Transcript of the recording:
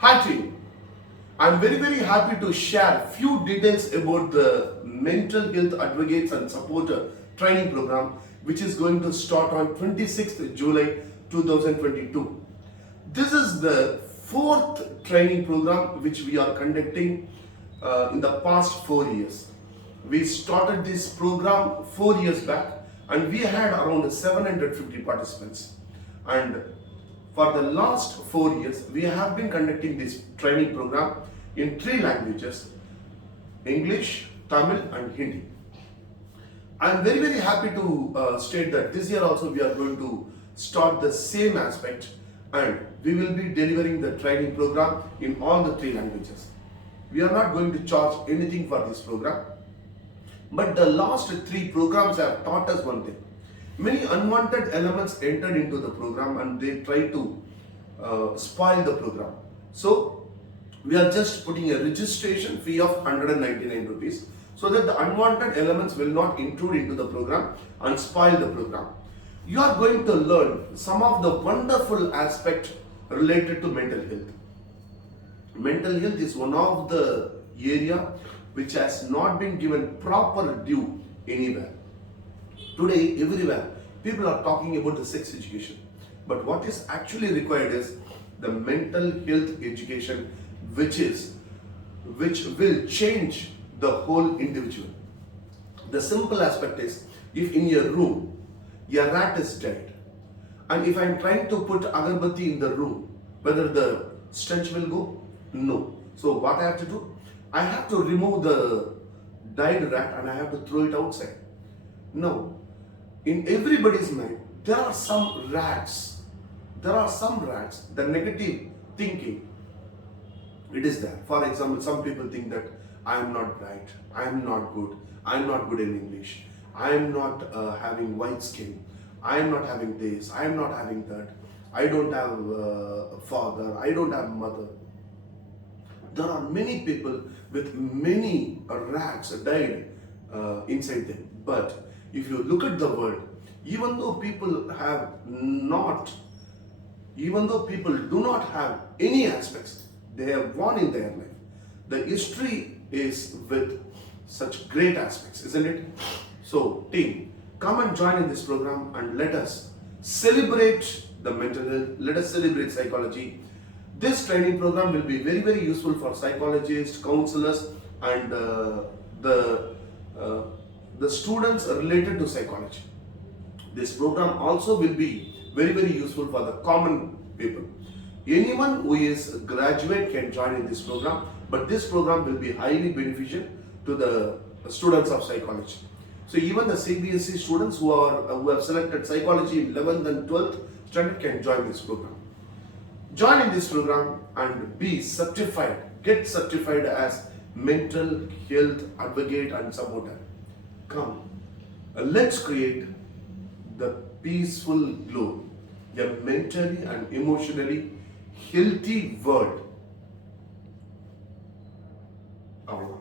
Hi team, I'm very happy to share few details about the mental health advocates and supporter training program which is going to start on 26th July 2022. This is the fourth training program which we are conducting in the past 4 years. We started this program 4 years back and we had around 750 participants. And for the last 4 years, we have been conducting this training program in three languages: English, Tamil, and Hindi. I am very happy to state that this year also we are going to start the same aspect and we will be delivering the training program in all the three languages. We are not going to charge anything for this program, but the last three programs have taught us one thing. Many unwanted elements entered into the program and they try to spoil the program. So we are just putting a registration fee of 199 rupees so that the unwanted elements will not intrude into the program and spoil the program. You are going to learn some of the wonderful aspects related to mental health. Mental health is one of the area which has not been given proper due anywhere. Today, everywhere, people are talking about the sex education. But what is actually required is the mental health education, which will change the whole individual. The simple aspect is, if in your room, your rat is dead, and if I am trying to put agarbatti in the room, whether the stench will go? No. So what I have to do? I have to remove the died rat and I have to throw it outside. No. In everybody's mind, there are some rats. The negative thinking, it is there. For example, some people think that I am not bright, I am not good, I am not good in English, I am not having white skin, I am not having this, I am not having that, I don't have a father, I don't have a mother. There are many people with many rats died inside them. But if you look at the world, even though people do not have any aspects, they have won in their life. The history is with such great aspects, isn't it? So, team, come and join in this program and let us celebrate the mental health, let us celebrate psychology. This training program will be very useful for psychologists, counselors, and the students related to psychology. This program also will be very useful for the common people. Anyone who is a graduate can join in this program, but this program will be highly beneficial to the students of psychology. So even the CBSE students who have selected psychology in 11th and 12th standard can join this program. Join in this program and be certified, get certified as mental health advocate and supporter. Come, let's create the peaceful globe, a mentally and emotionally healthy world